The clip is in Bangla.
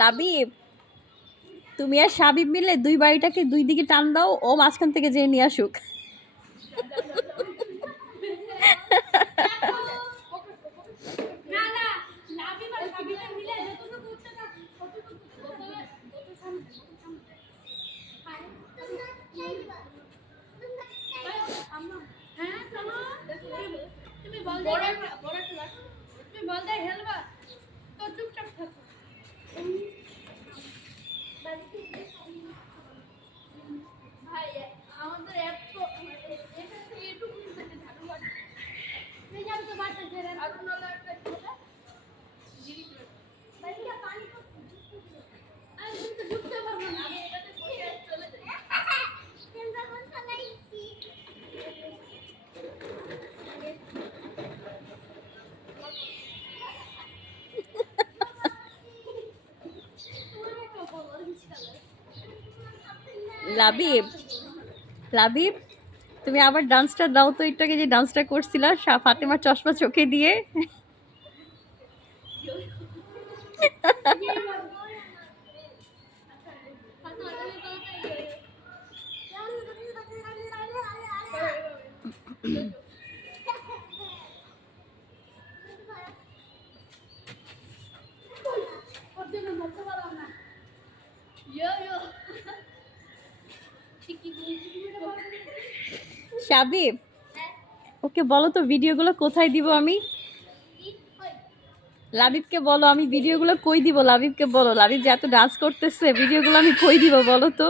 লাবিব, তুমি আর সাবিব মিলে দুই বাড়িটাকে দুই দিকে টান দাও, ও মাঝখান থেকে যেয়ে নিয়ে আসুক। লাবিব, লাবিব, তুমি আবার ডান্সটা দাও তো, এটাকে যে ডান্সটা করছিলা ফাতেমার চশমা চোখে দিয়ে। সাবিব, ওকে বলো তো ভিডিওগুলো কোথায় দিব আমি? লাবিবকে বলো আমি ভিডিওগুলো কই দিব, লাবিবকে বলো, লাবিব যে এত ডান্স করতেছে ভিডিওগুলো আমি কই দিব বলো তো।